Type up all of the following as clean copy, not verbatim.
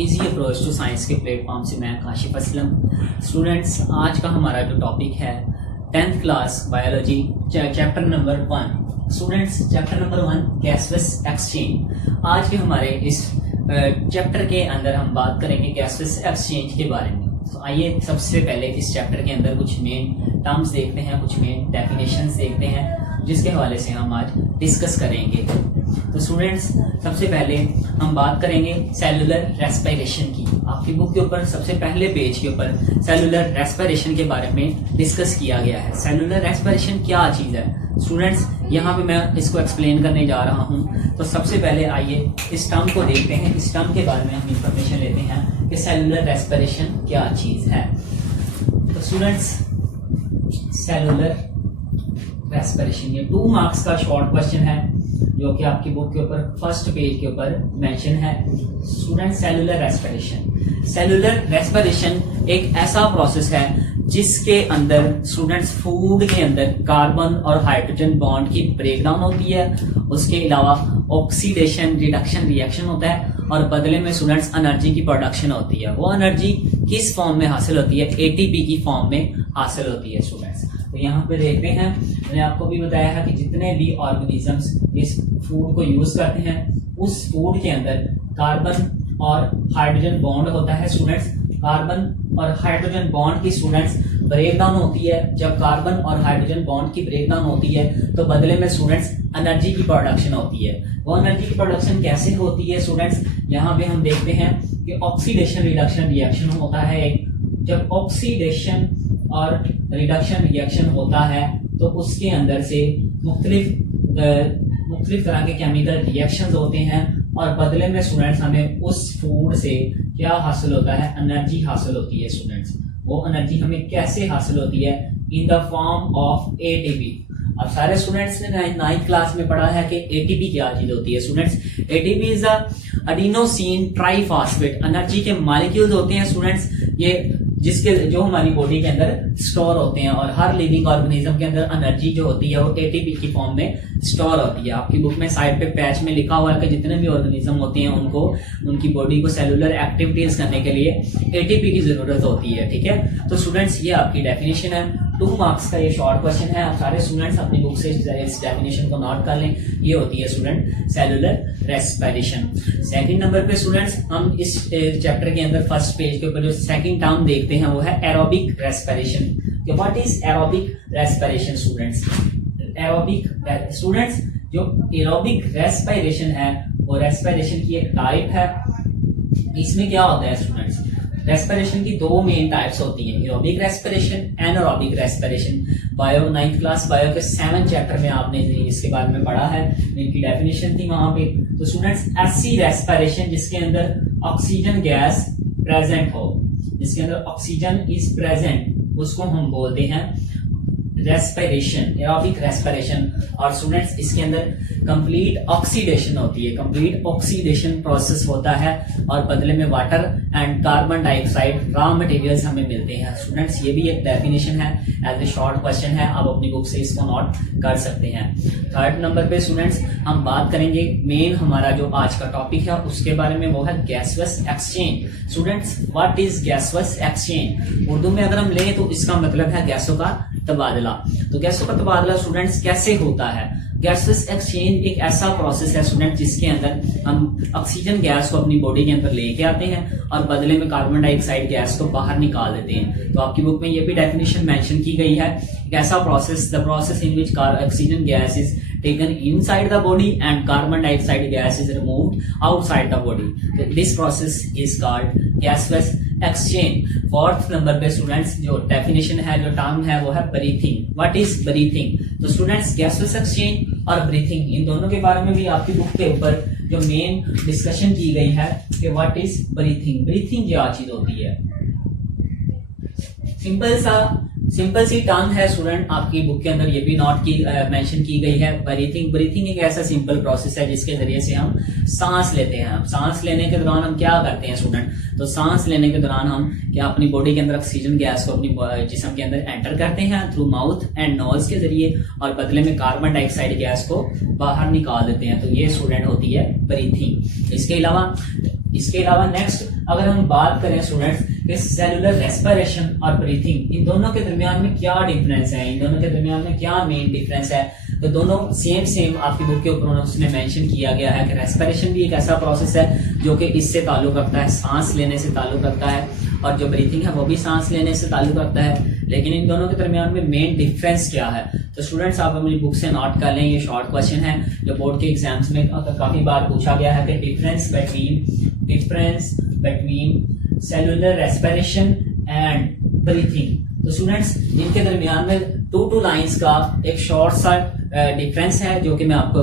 Easy approach to science के platform से मैं काशिफ असलम। स्टूडेंट्स, आज का हमारा जो टॉपिक है 10th class biology chapter number 1। Students, chapter number 1 gases exchange. आज के हमारे इस चैप्टर के अंदर हम बात करेंगे गैसेस एक्सचेंज के बारे में। तो आइए सबसे पहले इस चैप्टर के अंदर कुछ मेन टर्म्स देखते हैं, कुछ मेन डेफिनेशंस देखते हैं, जिसके हवाले से हम आज डिस्कस करेंगे। तो स्टूडेंट्स, सबसे पहले हम बात करेंगे सेलुलर रेस्पिरेशन की। आपकी बुक के ऊपर सबसे पहले पेज के ऊपर सेलुलर रेस्पिरेशन के बारे में डिस्कस किया गया है। सेलुलर रेस्पिरेशन क्या चीज़ है स्टूडेंट्स, यहाँ पे मैं इसको एक्सप्लेन करने जा रहा हूँ। तो सबसे पहले आइए इस टर्म को देखते हैं, इस टर्म के बारे में हम इंफॉर्मेशन लेते हैं कि सेलुलर रेस्पिरेशन क्या चीज़ है। तो स्टूडेंट्स, सेलुलर रेस्पिरेशन ये 2 मार्क्स का शॉर्ट क्वेश्चन है, जो कि आपकी बुक के ऊपर फर्स्ट पेज के ऊपर मेंशन है। Student, cellular respiration, cellular respiration एक ऐसा प्रोसेस है जिसके अंदर स्टूडेंट्स फूड के अंदर कार्बन और हाइड्रोजन बॉन्ड की ब्रेकडाउन होती है। उसके अलावा ऑक्सीडेशन रिडक्शन रिएक्शन होता है और बदले में स्टूडेंट्स एनर्जी की प्रोडक्शन होती है। वो एनर्जी किस फॉर्म में हासिल होती है? एटीपी की फॉर्म में हासिल होती है स्टूडेंट्स। तो यहाँ पे देखते हैं, मैंने आपको भी बताया है कि जितने भी ऑर्गेनिजम्स इस फूड को यूज करते हैं, उस फूड के अंदर कार्बन और हाइड्रोजन बॉन्ड होता है स्टूडेंट्स। कार्बन और हाइड्रोजन बॉन्ड की स्टूडेंट्स ब्रेकडाउन होती है। जब कार्बन और हाइड्रोजन बॉन्ड की ब्रेकडाउन होती है तो बदले में स्टूडेंट्स एनर्जी की प्रोडक्शन होती है। वो एनर्जी की प्रोडक्शन कैसे होती है स्टूडेंट्स? यहाँ पे हम देखते हैं कि ऑक्सीडेशन रिडक्शन रिएक्शन होता है एक। जब ऑक्सीडेशन और रिडक्शन रिएक्शन होता है तो उसके अंदर से मुख्तलिफ तरह के केमिकल रिएक्शंस होते हैं और बदले में स्टूडेंट्स हमें उस फूड से क्या हासिल होता है? एनर्जी हासिल होती है स्टूडेंट्स। वो एनर्जी हमें कैसे हासिल होती है? In the form of ATP. अब सारे स्टूडेंट्स ने 9th क्लास में पढ़ा है कि एटीपी क्या चीज होती है students. ATP is adenosine triphosphate. Energy के मॉलिक्यूल्स होते हैं स्टूडेंट्स, ये जिसके जो हमारी बॉडी के अंदर स्टोर होते हैं। और हर लिविंग ऑर्गेनिज्म के अंदर एनर्जी जो होती है वो एटीपी की फॉर्म में स्टोर होती है। आपकी बुक में साइड पे पैच में लिखा हुआ है कि जितने भी ऑर्गेनिज्म होते हैं उनको उनकी बॉडी को सेलुलर एक्टिविटीज करने के लिए एटीपी की जरूरत होती है। ठीक है, तो स्टूडेंट्स ये आपकी डेफिनेशन है। 2 मार्क्स का ये शॉर्ट क्वेश्चन है। आप सारे स्टूडेंट्स अपनी बुक से इस डेफिनेशन को नोट कर लें। ये होती है student cellular respiration. Second number पे स्टूडेंट्स हम इस चैप्टर के अंदर फर्स्ट पेज के ऊपर जो सेकंड टर्म देखते हैं वो है aerobic respiration. What is aerobic respiration students? Aerobic students, जो एरोबिक रेस्पिरेशन है वो रेस्पिरेशन की एक टाइप है। इसमें क्या होता है स्टूडेंट्स? रेस्पिरेशन की 2 मेन टाइप्स होती हैं, aerobic respiration, anaerobic respiration. Bio 9th class bio के 7th चैप्टर में आपने इसके बारे में पढ़ा है, इनकी डेफिनेशन थी वहां पे। तो स्टूडेंट्स, ऐसी रेस्पिरेशन जिसके अंदर ऑक्सीजन गैस प्रेजेंट हो, जिसके अंदर ऑक्सीजन इज प्रेजेंट, उसको हम बोलते हैं रेस्पिरेशन, एरोबिक रेस्पिरेशन। और स्टूडेंट्स इसके अंदर कंप्लीट ऑक्सीडेशन होती है, कंप्लीट ऑक्सीडेशन प्रोसेस होता है और बदले में water and carbon dioxide raw materials हमें मिलते हैं। स्टूडेंट्स, ये भी एक डेफिनेशन है, एज ए शॉर्ट क्वेश्चन है, आप अपनी बुक से इसको नोट कर सकते हैं। थर्ड नंबर पे स्टूडेंट्स हम बात करेंगे, मेन हमारा जो आज का टॉपिक है उसके बारे में, वो है gases exchange. Students, what is gases exchange? Urdu में अगर हम लें तो इसका मतलब है गैसों का तबादला। तो गैसों का तबादला स्टूडेंट्स कैसे होता है? गैसेस एक्सचेंज एक ऐसा प्रोसेस है स्टूडेंट जिसके अंदर हम ऑक्सीजन गैस को अपनी बॉडी के अंदर लेके आते हैं और बदले में कार्बन डाइऑक्साइड गैस को बाहर निकाल देते हैं। तो आपकी बुक में ये भी डेफिनेशन मेंशन की गई है, एक ऐसा process, the process in which oxygen gas is taken inside the body and carbon dioxide gas is removed outside the body. So this process is called gaseous exchange. 4th number पे students जो definition है, जो term है वो है breathing. What is breathing? तो students, gases exchange और breathing, इन दोनों के बारे में भी आपकी बुक के ऊपर जो मेन डिस्कशन की गई है कि व्हाट इज ब्रीथिंग। ब्रीथिंग क्या चीज होती है? सिंपल सी टर्म है स्टूडेंट, आपकी बुक के अंदर ये भी नोट की मेंशन की गई है। ब्रीथिंग एक ऐसा सिंपल प्रोसेस है जिसके जरिए से हम सांस लेते हैं। हम सांस लेने के दौरान हम क्या करते हैं स्टूडेंट? तो सांस लेने के दौरान हम क्या अपनी बॉडी के अंदर ऑक्सीजन गैस को अपनी जिस्म के अंदर एंटर करते हैं थ्रू माउथ एंड नोज के जरिए, और बदले में कार्बन डाइऑक्साइड गैस को बाहर निकाल देते हैं। तो ये स्टूडेंट होती है ब्रीथिंग। इसके अलावा इसके अलावा नेक्स्ट अगर हम बात करें स्टूडेंट्स कि सेलुलर रेस्पिरेशन और ब्रीथिंग, इन दोनों के दरमियान में क्या डिफरेंस है, इन दोनों के दरमियान में क्या मेन डिफरेंस है, तो दोनों सेम आपकी बुक के ऊपर उसने मेंशन किया गया है कि रेस्पिरेशन भी एक ऐसा प्रोसेस है जो कि इससे ताल्लुक रखता है, सांस लेने से ताल्लुक रखता है, और जो ब्रीथिंग है वो भी सांस लेने से ताल्लुक रखता है। लेकिन इन दोनों के दरमियान में मेन डिफरेंस क्या है, तो स्टूडेंट्स आप अपनी बुक से नोट कर लें, ये शॉर्ट क्वेश्चन है जो बोर्ड के एग्जाम्स में काफी बार पूछा गया है कि difference between cellular respiration and breathing. तो स्टूडेंट्स इनके दरमियान में टू लाइंस का एक शॉर्ट सा डिफरेंस है जो कि मैं आपको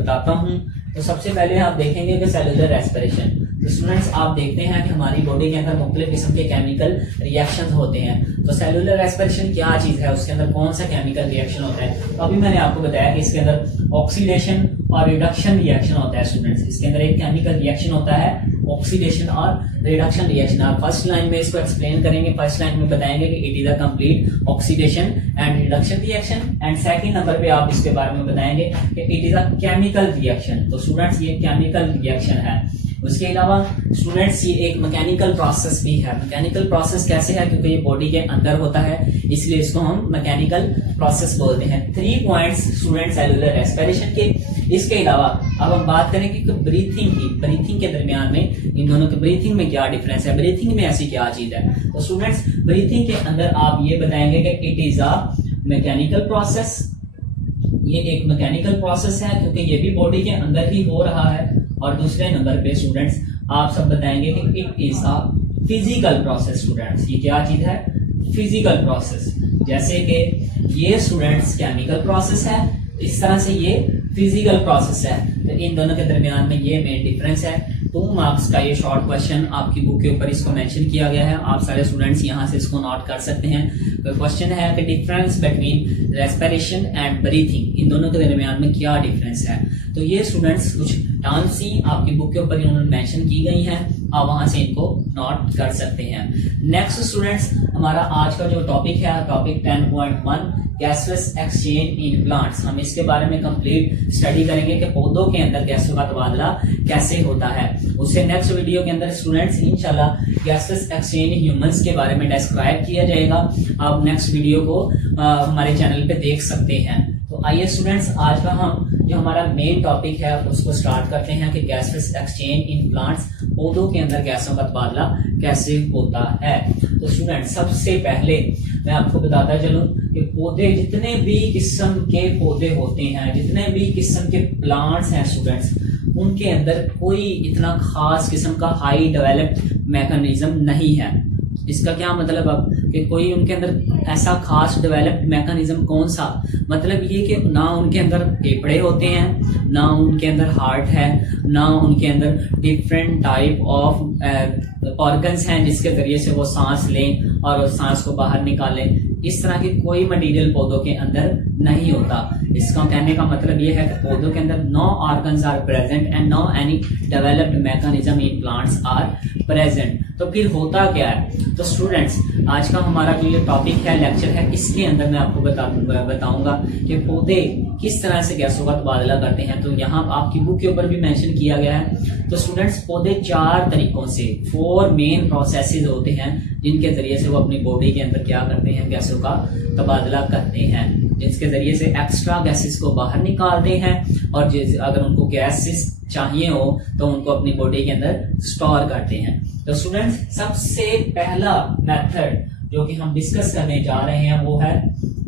बताता हूँ। तो सबसे पहले आप देखेंगे कि सेलुलर रेस्पिरेशन, तो स्टूडेंट्स आप देखते हैं कि हमारी बॉडी के अंदर मुख्तलिफ किस्म के केमिकल रिएक्शन होते हैं। तो सेलुलर रेस्पिरेशन क्या चीज है, उसके अंदर कौन सा केमिकल रिएक्शन होता है, तो अभी मैंने आपको बताया कि इसके अंदर ऑक्सीडेशन और रिडक्शन रिएक्शन होता है। स्टूडेंट्स इसके अंदर एक केमिकल रिएक्शन होता है ऑक्सीडेशन और रिडक्शन रिएक्शन। आप फर्स्ट लाइन में इसको एक्सप्लेन करेंगे, फर्स्ट लाइन में बताएंगे कि it is a complete oxidation and reduction reaction, and second number पे आप इसके बारे में बताएंगे कि it is a chemical reaction. तो स्टूडेंट्स ये केमिकल रिएक्शन है। उसके अलावा स्टूडेंट्स ये एक मैकेनिकल प्रोसेस भी है। मैकेनिकल प्रोसेस कैसे है, क्योंकि ये बॉडी के अंदर होता है इसलिए इसको हम मैकेनिकल प्रोसेस बोलते हैं। 3 पॉइंट्स स्टूडेंट सेलुलर रेस्पिरेशन के। इसके अलावा अब हम बात करेंगे कि ब्रीथिंग की, ब्रीथिंग के दरमियान में इन दोनों के ब्रीथिंग में क्या डिफरेंस है, ब्रीथिंग में ऐसी क्या चीज है। तो स्टूडेंट्स ब्रीथिंग के अंदर आप ये बताएंगे कि it is a mechanical process, ये एक मैकेनिकल प्रोसेस है क्योंकि ये भी बॉडी के अंदर ही हो रहा है। और दूसरे नंबर पे स्टूडेंट्स आप सब बताएंगे कि it is a physical process. Students ये क्या चीज है, फिजिकल प्रोसेस। जैसे कि ये स्टूडेंट्स केमिकल प्रोसेस है, इस तरह से ये फिजिकल प्रोसेस है। तो इन दोनों के दरमियान में ये मेन डिफरेंस है। 2 मार्क्स का ये शॉर्ट क्वेश्चन आपकी बुक के ऊपर इसको मेंशन किया गया है, आप सारे स्टूडेंट्स यहाँ से इसको नोट कर सकते हैं। तो क्वेश्चन है कि difference between respiration and breathing, इन दोनों के दरमियान में क्या डिफरेंस है। तो ये स्टूडेंट्स कुछ टर्म्स ही आपकी बुक के ऊपर इन्होंने मेंशन की गई हैं, आप वहां से इनको नोट कर सकते हैं। नेक्स्ट स्टूडेंट्स हमारा आज का जो टॉपिक है, topic 10.1 gases exchange in plants. हम इसके बारे में कंप्लीट स्टडी करेंगे कि पौधों के अंदर गैसों का तबादला कैसे होता है। उससे नेक्स्ट वीडियो के अंदर स्टूडेंट्स इंशाल्लाह गैसेस एक्सचेंज ह्यूमंस के बारे में डिस्क्राइब किया जाएगा। आप नेक्स्ट वीडियो को हमारे चैनल पे देख सकते हैं। तो आइए स्टूडेंट्स आज का हम जो हमारा मेन टॉपिक है उसको स्टार्ट करते हैं कि गैसेस एक्सचेंज इन प्लांट्स, पौधों के अंदर गैसों का तबादला कैसे होता है। तो स्टूडेंट्स सबसे पहले मैं आपको बताता चलूं कि पौधे, जितने भी किस्म के पौधे होते हैं, जितने भी किस्म के प्लांट्स हैं स्टूडेंट्स, उनके अंदर कोई इतना खास किस्म का हाई डेवलप्ड मैकेनिज्म नहीं है। इसका क्या मतलब अब कि कोई उनके अंदर ऐसा खास डेवलप्ड मैकेनिज्म कौन सा, मतलब ये कि ना उनके अंदर फेफड़े होते हैं, ना उनके अंदर हार्ट है, ना उनके अंदर डिफरेंट टाइप ऑफ ऑर्गन्स हैं जिसके जरिए से वो सांस लें और सांस को बाहर निकालें। इस तरह की कोई मटेरियल पौधों के अंदर नहीं होता। इसका कहने का मतलब ये है कि पौधों के अंदर no organs are present and no any developed mechanism in plants are present. तो फिर होता क्या है। तो स्टूडेंट्स आज का हमारा जो ये टॉपिक है, लेक्चर है, इसके अंदर मैं आपको बताऊंगा कि पौधे किस तरह से गैसों का तबादला करते हैं। तो यहाँ आपकी बुक के ऊपर भी मेंशन किया गया है। तो स्टूडेंट्स पौधे 4 तरीकों से, 4 मेन प्रोसेसेस होते हैं जिनके जरिए से वो अपनी बॉडी के अंदर क्या करते हैं, गैसों का तबादला करते हैं, जिसके जरिए से एक्स्ट्रा गैसेस को बाहर निकालते हैं और अगर उनको गैसेस चाहिए हो तो उनको अपनी बॉडी के अंदर स्टोर करते हैं। तो स्टूडेंट्स सबसे पहला मेथड जो कि हम डिस्कस करने जा रहे हैं वो है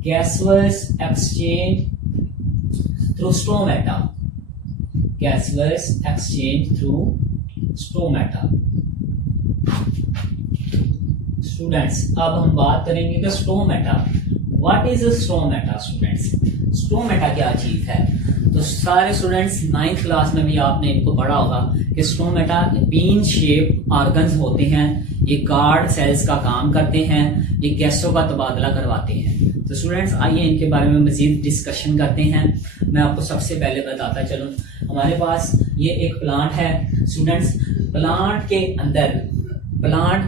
gases exchange through stomata. Gases exchange through stomata. Students अब हम बात करेंगे कि stomata, what is stomata. Students stomata क्या चीज है। तो सारे स्टूडेंट्स 9th क्लास में भी आपने इनको पढ़ा होगा कि स्टोमेटा बीन शेप ऑर्गन्स होते हैं, ये गार्ड सेल्स का काम करते हैं, ये गैसों का तबादला करवाते हैं। तो स्टूडेंट्स आइए इनके बारे में मजीद डिस्कशन करते हैं। मैं आपको सबसे पहले बताता चलूं, हमारे पास ये एक प्लांट है। स्टूडेंट्स प्लांट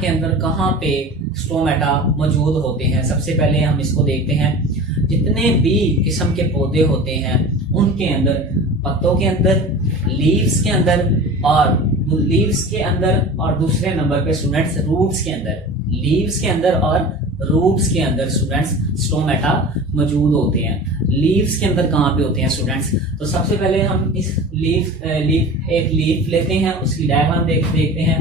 के अंदर कहाँ पे स्टोमेटा मौजूद होते हैं। सबसे पहले हम इसको देखते हैं। जितने भी किस्म के पौधे होते हैं उनके अंदर, पत्तों के अंदर, लीव्स के अंदर और लीव्स के अंदर, और दूसरे नंबर पे स्टूडेंट्स रूट्स के अंदर, लीव्स के अंदर और रूट्स के अंदर स्टूडेंट्स स्टोमेटा मौजूद होते हैं। लीव्स के अंदर कहाँ पे होते हैं स्टूडेंट्स? तो सबसे पहले हम इस एक लीफ लेते हैं, उसकी डायग्राम देखते हैं।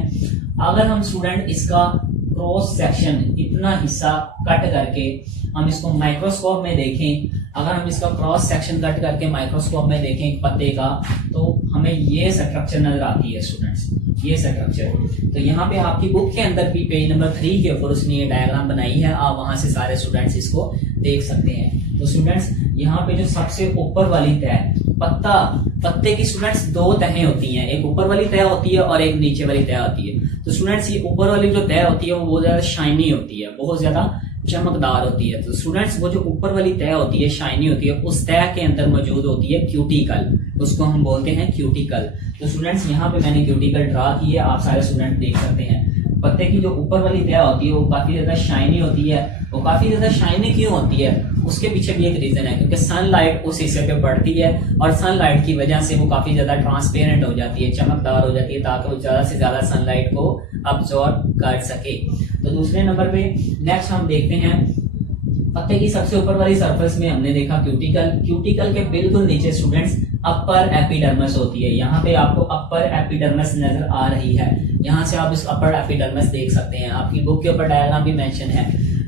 अगर हम स्टूडेंट इसका क्रॉस सेक्शन, इतना हिस्सा कट करके हम इसको माइक्रोस्कोप में देखें, अगर हम इसका क्रॉस सेक्शन कट करके माइक्रोस्कोप में देखें पत्ते का, तो हमें ये स्ट्रक्चर नजर आती है स्टूडेंट्स, ये स्ट्रक्चर। तो यहाँ पे आपकी बुक के अंदर भी पेज नंबर 3 के ऊपर उसने ये डायग्राम बनाई है, आप वहां से सारे स्टूडेंट्स इसको देख सकते हैं। तो स्टूडेंट्स यहाँ पे जो सबसे ऊपर वाली तह, पत्ते की स्टूडेंट्स 2 तहें होती हैं, एक ऊपर वाली तह होती है और एक नीचे वाली तह होती है। तो स्टूडेंट्स ये ऊपर वाली जो तह होती है वो बहुत ज्यादा शाइनी होती है, बहुत ज्यादा चमकदार होती है। तो स्टूडेंट्स वो जो ऊपर वाली तह होती है, शाइनी होती है, उस तह के अंदर मौजूद होती है क्यूटिकल, उसको हम बोलते हैं क्यूटिकल। तो स्टूडेंट्स यहाँ पे मैंने क्यूटिकल ड्रा की है, आप सारे स्टूडेंट देख सकते हैं। पत्ते की जो ऊपर वाली तह होती है वो काफी ज्यादा शाइनी होती है। वो काफी ज्यादा शाइनी क्यों होती है? उसके पीछे भी एक रीजन है, क्योंकि सनलाइट उस हिस्से पे पड़ती है और सनलाइट की वजह से वो काफी ज्यादा ट्रांसपेरेंट हो जाती है, चमकदार हो जाती है, ताकि वो ज्यादा से ज्यादा सनलाइट को अब्सॉर्ब कर सके। तो दूसरे नंबर पे नेक्स्ट हम देखते हैं, पत्ते की सबसे ऊपर वाली सरफेस में हमने देखा क्यूटिकल। क्यूटिकल के बिल्कुल नीचे स्टूडेंट्स अपर एपिडर्मिस होती है। यहाँ पे आपको अपर एपिडर्मिस नजर आ रही है, यहाँ से आप इस अपर एपिडर्मिस देख सकते हैं, आपकी बुक के ऊपर डायग्राम भी मेंशन है।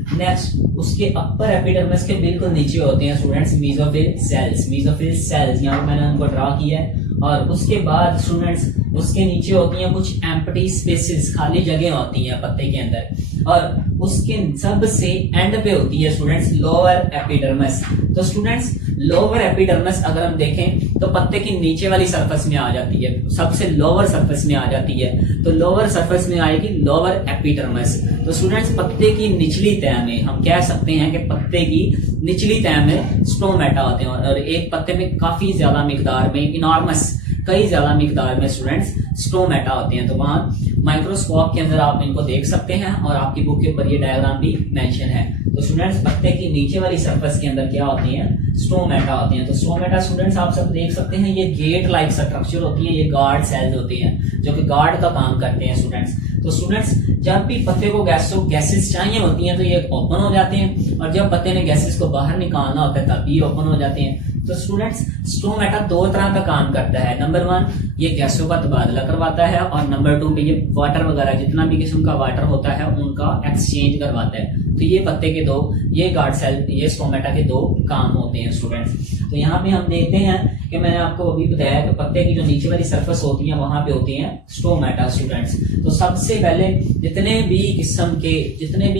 नेक्स्ट उसके अपर एपिडर्मिस के बिल्कुल नीचे होते हैं students mesophyll cells. Mesophyll cells यहाँ मैंने उनको ड्रा किया है। और उसके बाद स्टूडेंट्स उसके नीचे होती हैं कुछ एम्प्टी स्पेसेस, खाली जगह होती हैं पत्ते के अंदर, और उसके सबसे एंड पे होती है स्टूडेंट्स लोअर एपिडर्मिस। तो स्टूडेंट्स लोअर एपिडर्मिस अगर हम देखें तो पत्ते की नीचे वाली सरफेस में आ जाती है, सबसे लोअर सरफेस में आ जाती है। तो लोअर सरफेस में आएगी लोअर एपिडर्मिस। तो स्टूडेंट्स पत्ते की निचली तह में हम कह सकते हैं कि पत्ते की निचली तह में स्टोमेटा होते हैं, और एक पत्ते में काफी ज्यादा मिकदार में, इनॉर्मस कई ज्यादा मिकदार में स्टूडेंट्स स्टोमेटा होते हैं। तो वहां माइक्रोस्कोप के अंदर आप इनको देख सकते हैं, और आपकी बुक के ऊपर ये डायग्राम भी मेंशन है। तो स्टूडेंट्स पत्ते की नीचे वाली सरफेस के अंदर क्या होती हैं? स्टोमेटा होती हैं। तो स्टोमेटा स्टूडेंट्स आप सब देख सकते हैं, ये गेट लाइक स्ट्रक्चर होती है, ये गार्ड सेल्स होती हैं जो कि गार्ड का काम करते हैं स्टूडेंट्स। तो स्टूडेंट्स जब भी पत्ते को गैसेस चाहिए होती हैं तो ये ओपन हो जाते हैं, और जब पत्ते ने गैसेस को बाहर निकालना होता है तब ये ओपन हो जाते हैं। तो स्टूडेंट्स स्टोमेटा 2 तरह का काम करता है। नंबर 1 ये गैसों का तबादला करवाता है, और नंबर 2 पे ये वाटर वगैरह जितना भी किस्म का वाटर होता है उनका एक्सचेंज करवाता है। तो ये पत्ते के 2, ये गार्ड सेल, ये स्टोमेटा के 2 काम होते हैं स्टूडेंट्स। तो यहाँ पे हम देखते हैं कि मैंने आपको अभी बताया कि पत्ते की जो नीचे वाली सरफेस होती है वहां पे होती है स्टोमेटा स्टूडेंट्स। तो सबसे पहले जितने भी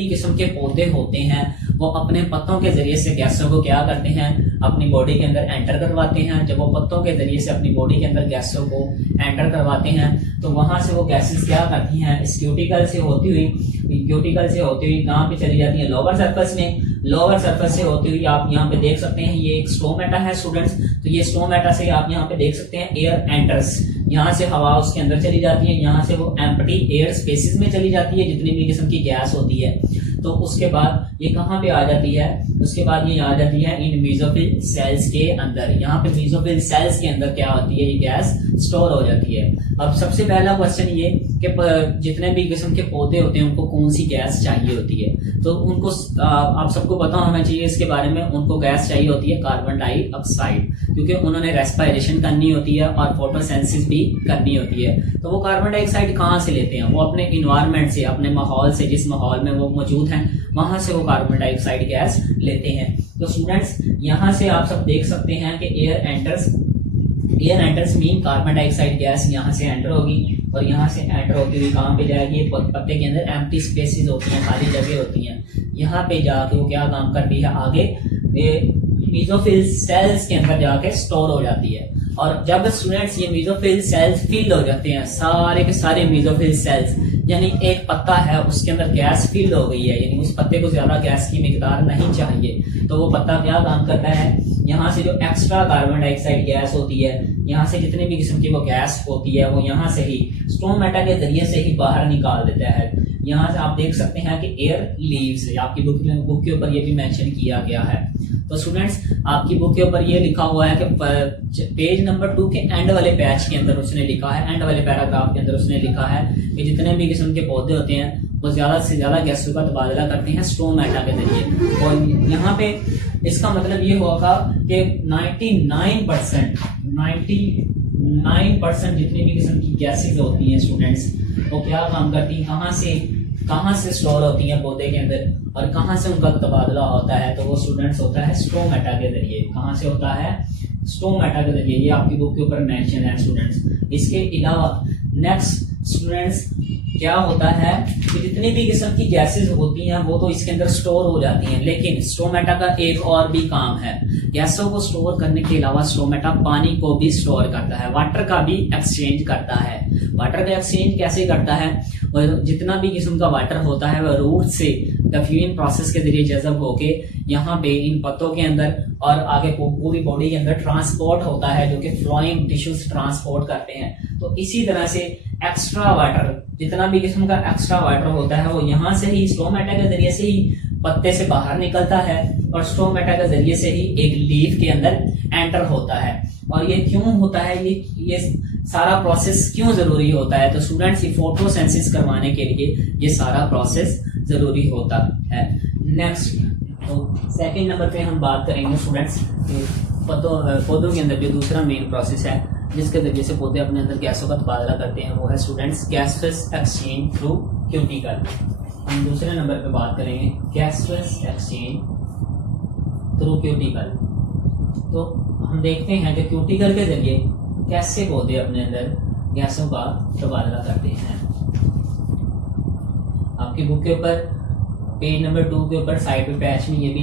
किस्म के पौधे होते हैं वो अपने पत्तों के जरिए से गैसों को क्या करते हैं? अपनी बॉडी के अंदर एंटर करवाते हैं। जब वो पत्तों के जरिए से अपनी बॉडी के अंदर गैसों को एंटर करवाते हैं तो वहां से वो गैसेस क्या करती हैं? इस क्यूटिकल से होती हुई कहाँ पे चली जाती है? लोअर सरफेस में। लोअर सरफेस से होती हुई आप यहाँ पे देख सकते हैं ये एक स्टोमेटा है स्टूडेंट्स। तो ये स्टोमेटा से आप यहाँ पे देख सकते हैं एयर एंटर्स, यहाँ से हवा उसके अंदर चली जाती है, यहाँ से वो एम्प्टी एयर स्पेसेस में चली जाती है जितनी भी किस्म की गैस होती है। तो उसके बाद ये कहाँ पे आ जाती है? उसके बाद ये आ जाती है इन मेसोफिल सेल्स के अंदर। यहाँ पे मेसोफिल सेल्स के अंदर क्या होती है? ये गैस स्टोर हो जाती है। अब सबसे पहला क्वेश्चन ये कि जितने भी किस्म के पौधे होते हैं उनको कौन सी गैस चाहिए होती है? तो उनको आप सबको पता होना चाहिए इसके बारे में। उनको गैस चाहिए होती है कार्बन डाइऑक्साइड, क्योंकि उन्होंने रेस्पिरेशन करनी होती है और फोटोसिंथेसिस भी करनी होती है। तो वो कार्बन डाइऑक्साइड कहाँ से लेते हैं? वो अपने इन्वायरमेंट से, अपने माहौल से, जिस माहौल में वो मौजूद हैं वहां से वो कार्बन डाइऑक्साइड गैस लेते हैं। तो स्टूडेंट्स यहाँ से आप सब देख सकते हैं कि air enters mean carbon dioxide gas यहाँ से एंटर होगी, और यहाँ से एंटर होती हुई कहाँ पे जाएगी? पत्ते के अंदर एम्प्टी स्पेसेस होती हैं, खाली जगह होती हैं, यहाँ पे जाके वो क्या काम करती है? आगे मेसोफिल सेल्स के अंदर जाके स्टोर हो जाती है। और जब स्टूडेंट्स ये मेसोफिल सेल्स फिल हो जाते हैं, सारे के सारे मेसोफिल सेल्स, यानी एक पत्ता है उसके अंदर गैस फिल हो गई है, यानी उस पत्ते को ज्यादा गैस की मिकदार नहीं चाहिए, तो वो पत्ता क्या काम करता है? यहाँ से जो एक्स्ट्रा कार्बन डाइऑक्साइड गैस होती है, यहाँ से जितने भी किस्म की वो गैस होती है वो यहाँ से ही स्टोमेटा के जरिए से ही बाहर निकाल देता है। यहाँ से आप देख सकते हैं कि एयर लीव्स, आपकी बुक के ऊपर ये भी मेंशन किया गया है। तो स्टूडेंट्स आपकी बुक के ऊपर ये लिखा हुआ है कि पेज नंबर 2 के एंड वाले पैच के अंदर उसने लिखा है, एंड वाले पैराग्राफ के अंदर उसने लिखा है कि जितने भी किस्म के पौधे होते हैं वो ज्यादा से ज्यादा गैसों का तबादला करते हैं स्टोमेटा के जरिए। और यहाँ पे इसका मतलब ये होगा कि 99% जितनी भी किस्म की गैसेज होती हैं स्टूडेंट्स, वो क्या काम करती हैं, कहाँ से स्टोर होती हैं पौधे के अंदर और कहाँ से उनका तबादला होता है, तो वो स्टूडेंट्स होता है स्टोमेटा के जरिए। कहाँ से होता है? स्टोमेटा के जरिए। ये आपकी बुक के ऊपर मेंशन है स्टूडेंट्स। इसके अलावा नेक्स्ट स्टूडेंट्स क्या होता है कि जितनी भी किस्म की गैसेस होती हैं वो तो इसके अंदर स्टोर हो जाती हैं, लेकिन स्टोमेटा का एक और भी काम है। गैसों को स्टोर करने के अलावा स्टोमेटा पानी को भी स्टोर करता है, वाटर का भी एक्सचेंज करता है। वाटर का एक्सचेंज कैसे करता है? और जितना भी किस्म का वाटर होता है वह रूट से डिफ्यूजन प्रोसेस के जरिए जज़ब होके यहाँ पे इन पत्तों के अंदर और आगे पूरी बॉडी के अंदर ट्रांसपोर्ट होता है, जो कि फ्लोइंग टिश्यूज ट्रांसपोर्ट करते हैं। तो इसी तरह से एक्स्ट्रा वाटर, जितना भी किस्म का एक्स्ट्रा वाटर होता है वो यहाँ से ही स्टोमेटा के जरिए से ही पत्ते से बाहर निकलता है और स्टोमेटा के जरिए से ही एक लीफ के अंदर एंटर होता है। और ये क्यों होता है, ये सारा प्रोसेस क्यों जरूरी होता है? तो स्टूडेंट्स ये फोटोसिंथेसिस करवाने के लिए ये सारा प्रोसेस जरूरी होता है। नेक्स्ट तो सेकंड नंबर पे हम बात करेंगे स्टूडेंट्स पौधों के अंदर जो दूसरा मेन प्रोसेस है जिसके जरिए से पौधे अपने अंदर गैसों का तबादला करते हैं, वो है students gases exchange through cuticle. हम दूसरे नंबर पे बात करेंगे गैसेस एक्सचेंज थ्रू क्यूटिकल। तो हम देखते हैं कि क्यूटिकल के जरिए कैसे पौधे अपने अंदर गैसों का तबादला करते हैं। आपकी बुक के ऊपर पेज नंबर 2 के ऊपर साइड पे पैच में ये भी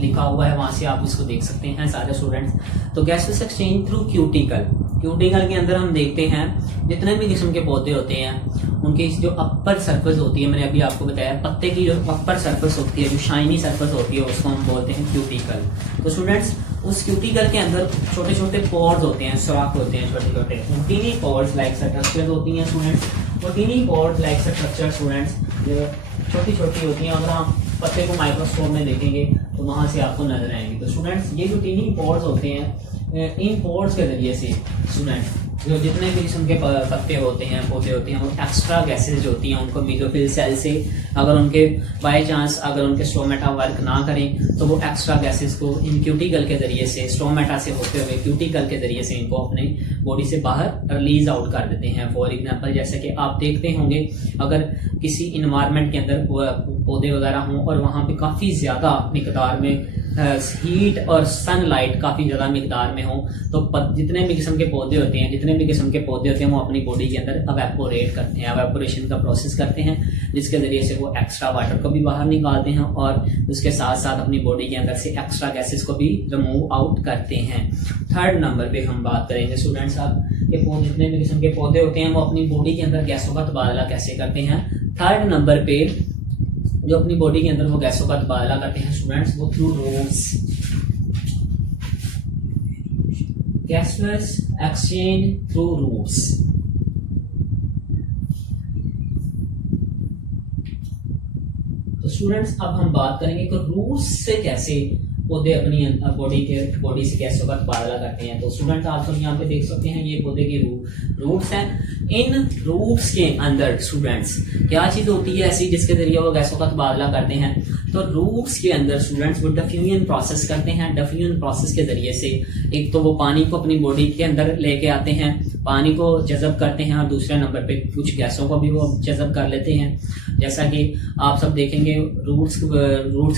लिखा हुआ है, वहां से आप इसको देख सकते हैं सारे स्टूडेंट्स। तो गैसेस एक्सचेंज थ्रू क्यूटिकल के अंदर हम देखते हैं जितने भी किस्म के पौधे होते हैं उनकी जो अपर सरफेस होती है, मैंने अभी आपको बताया पत्ते की जो अपर सरफेस होती है, जो शाइनी सरफेस होती है, उसको हम बोलते हैं क्यूटिकल। तो स्टूडेंट्स उस क्यूटिकल के अंदर छोटे छोटे पोर्स होते हैं, सुराख होते हैं छोटे छोटे, टीनी पोर्स लाइक स्ट्रक्चर होती हैं स्टूडेंट्स। वो tiny pores like structure students जो छोटी छोटी होती हैं, अगर हम पत्ते को माइक्रोस्कोप में देखेंगे तो वहां से आपको नजर आएंगे। तो स्टूडेंट्स ये जो टीनी पोर्स होते हैं, इन पोर्स के जरिए से स्टूडेंट्स जो जितने भी किस्म के पत्ते होते हैं, पौधे होते हैं, वो एक्स्ट्रा गैसेज जो होती हैं उनको मेसोफिल सेल से अगर उनके बाय चांस अगर उनके स्टोमेटा वर्क ना करें तो वो एक्स्ट्रा गैसेज को इन क्यूटिकल के जरिए से, स्टोमेटा से होते हुए क्यूटिकल के जरिए से इनको अपने बॉडी से बाहर रिलीज आउट कर देते हैं। फॉर एग्जाम्पल जैसे कि आप देखते होंगे अगर किसी इन्वायरमेंट के अंदर पौधे वगैरह हों और वहाँ पे काफ़ी ज़्यादा मिकदार में हीट और सनलाइट काफ़ी ज़्यादा मिकदार में हो, तो जितने भी किस्म के पौधे होते हैं वो अपनी बॉडी के अंदर अवेपोरेट करते हैं, अवेपोरेशन का प्रोसेस करते हैं, जिसके ज़रिए से वो एक्स्ट्रा वाटर को भी बाहर निकालते हैं और उसके साथ साथ अपनी बॉडी के अंदर से एक्स्ट्रा गैसेस को भी रिमूव आउट करते हैं। थर्ड नंबर पे हम बात करेंगे स्टूडेंट्स आप कि जितने भी किस्म के पौधे होते हैं वो अपनी बॉडी के अंदर गैसों का तबादला कैसे करते हैं। थर्ड नंबर पे जो अपनी बॉडी के अंदर वो गैसों का तबादला करते हैं स्टूडेंट्स, वो through roots, gases exchange through roots. तो स्टूडेंट्स अब हम बात करेंगे कि रूट्स से कैसे पौधे अपनी बॉडी से गैसों का तबादला करते हैं। तो स्टूडेंट्स आप सब यहाँ पे देख सकते हैं ये पौधे के रूट्स हैं। इन रूट्स के अंदर स्टूडेंट्स क्या चीज होती है ऐसी जिसके जरिए वो गैसों का तबादला करते हैं? तो रूट्स के अंदर स्टूडेंट्स वो डिफ्यूजन प्रोसेस करते हैं। डिफ्यूजन प्रोसेस के जरिए से एक तो वो पानी को अपनी बॉडी के अंदर लेके आते हैं, पानी को जज़ब करते हैं, और दूसरे नंबर पे कुछ गैसों को भी वो जज़ब कर लेते हैं। जैसा कि आप सब देखेंगे रूट्स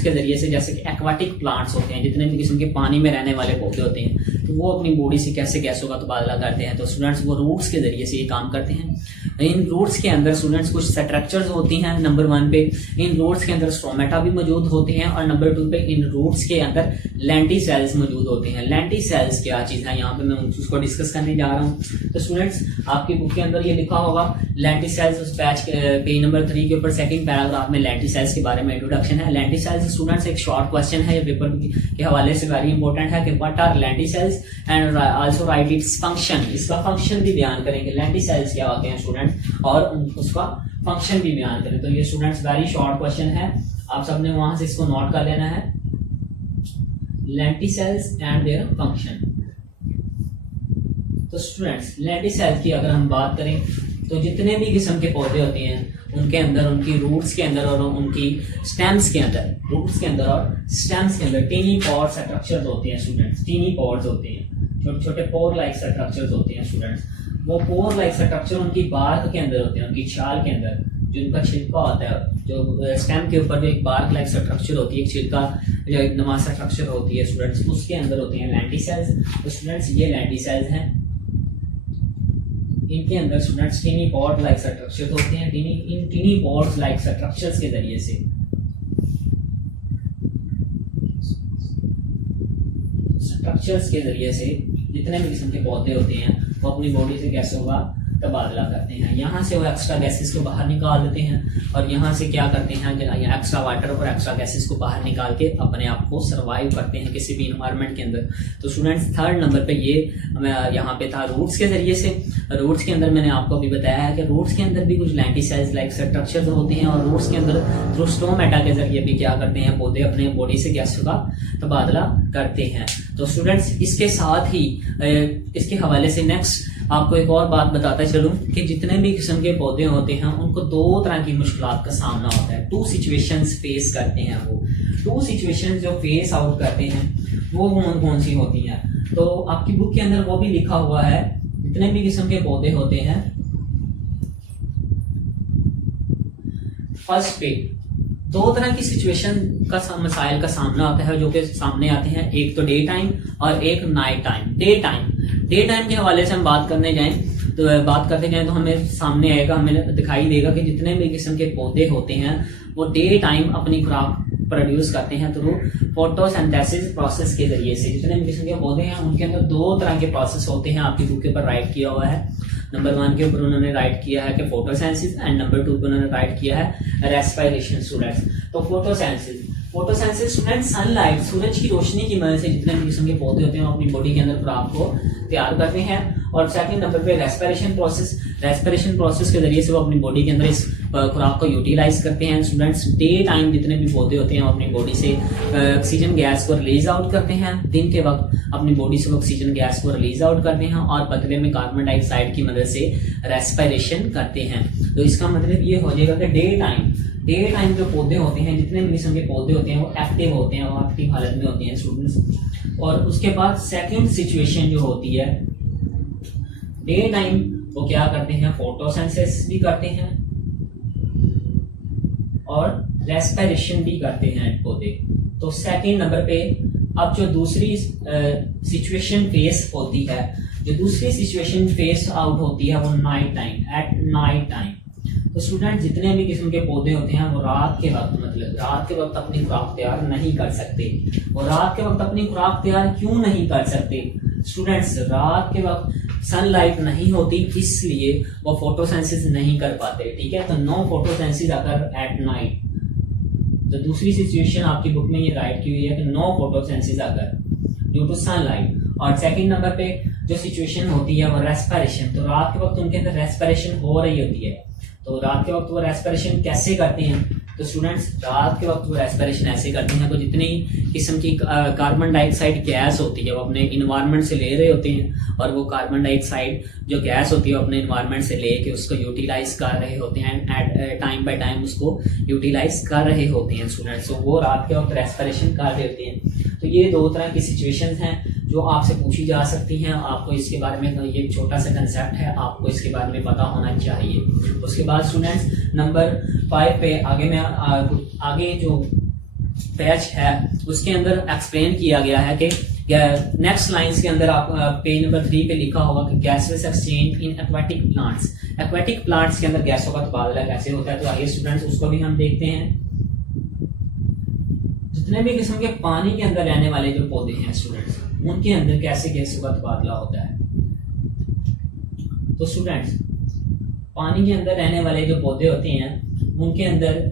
के जरिए से, जैसे कि एक्वाटिक प्लांट्स होते हैं, जितने भी किस्म के पानी में रहने वाले पौधे होते हैं, तो वो अपनी बॉडी से कैसे गैसों का तबादला करते हैं। तो स्टूडेंट्स वो रूट्स के जरिए से ये काम करते हैं। इन रूट्स के अंदर स्टूडेंट्स कुछ स्ट्रक्चर्स होती हैं। नंबर 1 पे इन रूट्स के अंदर स्टोमेटा भी मौजूद होते हैं, और नंबर 2 पे इन रूट्स के अंदर लेंटिसेल्स मौजूद होते हैं। लेंटिसेल्स क्या चीज है, यहाँ पे मैं उसको डिस्कस करने जा रहा हूँ। तो स्टूडेंट्स आपकी बुक के अंदर ये लिखा होगा लेंटिसेल्स, उस पेज नंबर 3 के ऊपर सेकंड पैराग्राफ में लेंटिसेल्स के बारे में इंट्रोडक्शन है। लेंटिसेल्स स्टूडेंट्स एक शॉर्ट क्वेश्चन है, ये पेपर के हवाले से वेरी इंपॉर्टेंट है कि what are lenticels and also write its function. इसका फंक्शन भी बयान करेंगे, लेंटिसेल्स क्या होते हैं स्टूडेंट और उसका फंक्शन भी बयान करें। तो ये स्टूडेंट्स वेरी शॉर्ट क्वेश्चन है, आप सबने वहां से इसको नोट कर लेना है, लेंटिसेल्स एंड देयर फंक्शन। तो स्टूडेंट्स लेंटिसेल्स की अगर हम बात करें तो जितने भी किस्म के पौधे होते हैं उनके अंदर, उनकी रूट्स के अंदर और उनकी स्टेम्स के अंदर, रूट्स के अंदर और स्टेम्स के अंदर टीनी पोर स्ट्रक्चर्स होते हैं स्टूडेंट्स, टीनी पोर्स होते हैं, छोटे छोटे पोर लाइक स्ट्रक्चर्स होते हैं स्टूडेंट्स। वो पोर लाइक स्ट्रक्चर उनकी बार्क के अंदर होते हैं, उनकी छाल के अंदर जो उनका छिलका होता है, जो स्टेम के ऊपर जो एक बार्क लाइक स्ट्रक्चर होती है, एक छिलका जो एक नमा स्ट्रक्चर होती है स्टूडेंट्स, उसके अंदर होते हैं लेंटिसेल्स। तो स्टूडेंट्स ये लेंटिसेल्स हैं, इनके अंदर students tiny pod like structure होते हैं। इन टीनी पॉड्स लाइक स्ट्रक्चर्स के जरिए से जितने भी किस्म के पौधे होते हैं वो अपनी बॉडी से गैसों का तबादला करते हैं। यहाँ से वो एक्स्ट्रा गैसेस को बाहर निकाल देते हैं और यहाँ से क्या करते हैं, एक्स्ट्रा वाटर और एक्स्ट्रा गैसेस को बाहर निकाल के अपने आप को सर्वाइव करते हैं किसी भी इन्वायरमेंट के अंदर। तो स्टूडेंट्स थर्ड नंबर पे ये यहाँ पे था रूट्स के जरिए से। रूट्स के अंदर मैंने आपको अभी बताया है कि रूट्स के अंदर भी कुछ लेंटिसेल्स लाइक स्ट्रक्चर्स होते हैं और रूट्स के अंदर थ्रू स्टोमेटा के जरिए भी क्या करते हैं, पौधे अपने बॉडी से गैसों का तबादला करते हैं। तो स्टूडेंट्स इसके साथ ही इसके हवाले से नेक्स्ट आपको एक और बात बताता चलूं कि जितने भी किस्म के पौधे होते हैं उनको दो तरह की मुश्किलात का सामना होता है, टू सिचुएशंस फेस करते हैं। वो टू सिचुएशंस जो फेस आउट करते हैं वो कौन कौन सी होती हैं, तो आपकी बुक के अंदर वो भी लिखा हुआ है। जितने भी किस्म के पौधे होते हैं, फर्स्ट पे दो तरह की सिचुएशन का मसाइल का सामना आता है जो कि सामने आते हैं, एक तो डे टाइम और एक नाइट टाइम। डे टाइम के हवाले से हम बात करते जाएं तो हमें सामने आएगा, हमें दिखाई देगा कि जितने भी किस्म के पौधे होते हैं वो डे टाइम अपनी खुराक प्रोड्यूस करते हैं थ्रू फोटोसिंथेसिस प्रोसेस के जरिए से। जितने भी किस्म के पौधे हैं उनके अंदर दो तरह के प्रोसेस होते हैं, आपकी बुक के ऊपर राइट किया हुआ है। नंबर 1 के ऊपर उन्होंने राइट किया है कि फोटोसिंथेसिस एंड नंबर 2 पे उन्होंने राइट किया है रेस्पिरेशन स्टूडेंट्स। तो फोटोसिंथेसिस स्टूडेंट सनलाइट, सूरज की रोशनी की मदद से जितने भी किस्म के पौधे होते हैं वो अपनी बॉडी के अंदर खुराक को तैयार करते हैं। और सेकंड नंबर पे रेस्पिरेशन प्रोसेस के जरिए से वो अपनी बॉडी के अंदर इस खुराक को यूटिलाइज करते हैं। स्टूडेंट्स डे टाइम जितने भी पौधे होते हैं वो अपनी बॉडी से ऑक्सीजन गैस को रिलीज आउट करते हैं, दिन के वक्त अपनी बॉडी से ऑक्सीजन गैस को रिलीज आउट करते हैं और बदले में कार्बन डाइऑक्साइड की मदद से रेस्पिरेशन करते हैं। तो इसका मतलब ये हो जाएगा कि डे टाइम जो पौधे होते हैं, जितने भी किस्म के पौधे होते हैं वो एक्टिव होते हैं, वो एक्टिव हालत में होते हैं स्टूडेंट्स। और उसके बाद सेकंड सिचुएशन जो होती है डे टाइम, वो क्या करते हैं, फोटोसिंथेसिस भी करते हैं और रेस्पिरेशन भी करते हैं पौधे। तो सेकंड नंबर पे अब जो दूसरी सिचुएशन फेस होती है, जो दूसरी सिचुएशन फेस आउट होती है वो night time, at night time. तो स्टूडेंट जितने भी किस्म के पौधे होते हैं वो रात के वक्त अपनी खुराक तैयार नहीं कर सकते। और रात के वक्त अपनी खुराक तैयार क्यों नहीं कर सकते स्टूडेंट्स, रात के वक्त सनलाइट नहीं होती इसलिए वो फोटोसिंथेसिस नहीं कर पाते। ठीक है, तो नो फोटोसिंथेसिस अगर एट नाइट। तो दूसरी सिचुएशन आपकी बुक में ये राइट की हुई है कि नो फोटोसिंथेसिस अगर ड्यू टू सनलाइट। और सेकंड नंबर पे जो सिचुएशन होती है वो रेस्पिरेशन। तो रात के वक्त उनके अंदर रेस्पिरेशन हो रही होती है। तो रात के वक्त वो रेस्पिरेशन कैसे करते हैं, तो स्टूडेंट्स रात के वक्त वो रेस्पिरेशन ऐसे करते हैं, तो जितनी किस्म की कार्बन डाइऑक्साइड गैस होती है वो अपने इन्वायरमेंट से ले रहे होते हैं और वो कार्बन डाइऑक्साइड जो गैस होती है वो अपने इन्वायरमेंट से लेके उसको यूटिलाइज कर रहे होते हैं, एट टाइम बाय टाइम उसको यूटिलाइज कर रहे होते हैं स्टूडेंट्स। तो वो रात के वक्त रेस्पिरेशन कर रहे होते हैं। तो ये दो तरह की सिचुएशंस हैं जो आपसे पूछी जा सकती हैं। आपको इसके बारे में, ये छोटा सा कंसेप्ट है, आपको इसके बारे में पता होना चाहिए। उसके बाद स्टूडेंट्स नंबर 5 पे आगे जो पेज है उसके अंदर एक्सप्लेन किया गया है कि नेक्स्ट लाइंस के अंदर आप पेज नंबर 3 पे लिखा होगा कि gases exchange in aquatic plants. Aquatic plants के अंदर गैसों का तबादला कैसे होता है, तो आइए स्टूडेंट्स उसको भी हम देखते हैं। जितने भी किस्म के पानी के अंदर रहने वाले जो पौधे हैं स्टूडेंट्स, उनके अंदर कैसे गैसों का तबादला होता है। तो स्टूडेंट्स पानी के अंदर रहने वाले जो पौधे होते हैं उनके अंदर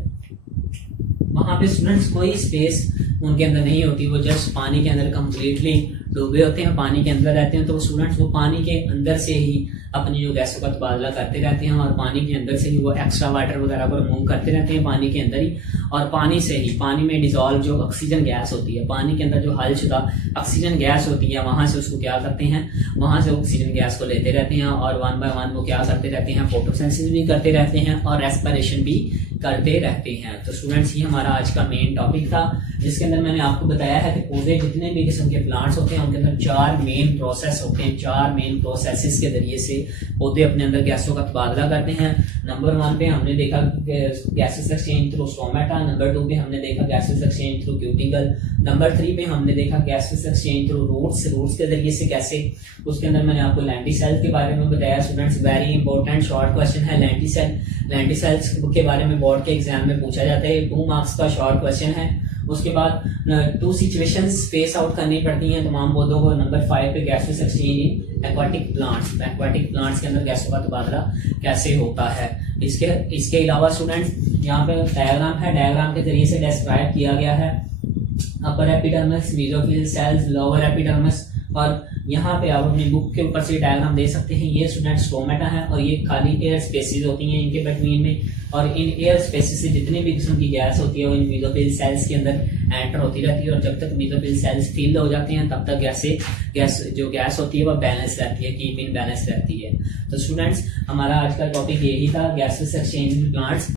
वहां पे स्टूडेंट्स कोई स्पेस उनके अंदर नहीं होती, वो जस्ट पानी के अंदर कंप्लीटली डूबे होते हैं, पानी के अंदर रहते हैं, तो स्टूडेंट्स वो पानी के अंदर से ही अपनी जो गैसों का तबादला करते रहते हैं और पानी के अंदर से ही वो एक्स्ट्रा वाटर वगैरह को रिमूव करते रहते हैं पानी के अंदर ही, और पानी से ही पानी में डिजॉल्व जो ऑक्सीजन गैस होती है, पानी के अंदर जो हलशुदा ऑक्सीजन गैस होती है, वहां से उसको क्या करते हैं, वहां से ऑक्सीजन गैस को लेते रहते हैं और वन बाय वन वो क्या करते रहते हैं, फोटोसिंथेसिस भी करते रहते हैं और रेस्पिरेशन भी करते रहते हैं। तो स्टूडेंट्स ये हमारा आज का मेन टॉपिक था, जिसके अंदर मैंने आपको बताया है कि पौधे जितने भी किस्म के प्लांट्स होते हैं उनके अंदर 4 मेन प्रोसेस होते हैं, 4 मेन प्रोसेसेस के जरिए से पौधे अपने अंदर गैसों का तबादला करते हैं। नंबर 1 पे हमने देखा gases exchange through stomata, number 2 पे हमने देखा gases exchange through cuticle, number 3 पे हमने देखा गैसेस एक्सचेंज थ्रू रूट्स के जरिए से कैसे, उसके अंदर मैंने आपको लेंटिसेल्स के बारे में बताया। Students very important short question है लेंटिसेल्स के बारे में बोर्ड के एग्जाम में पूछा जाता है, 2 मार्क्स का शॉर्ट क्वेश्चन है। उसके बाद 2 सिचुएशंस फेस आउट करनी पड़ती हैं तमाम पौधों को। नंबर 5 पे गैसेस एक्सचेंज इन एक्वाटिक प्लांट्स के अंदर गैसों का तबादला कैसे होता है। इसके अलावा स्टूडेंट्स यहाँ पे डायग्राम है, डायग्राम के जरिए से डिस्क्राइब किया गया है upper epidermis, mesophyll cells, lower epidermis, और यहाँ पे आप अपनी बुक के ऊपर से डायग्राम दे सकते हैं। ये स्टूडेंट्स स्टोमेटा है और ये खाली एयर स्पेसेस होती हैं इनके बिटवीन में, और इन एयर स्पेसेस से जितने भी किस्म की गैस होती है वो इन मेसोफिल सेल्स के अंदर एंटर होती रहती है, और जब तक मेसोफिल सेल्स फिल हो जाते हैं तब तक गैस होती है वो बैलेंस रहती है, कीप इन बैलेंस रहती है। तो स्टूडेंट्स हमारा आज का टॉपिक यही था, गैसेस एक्सचेंज इन प्लांट्स।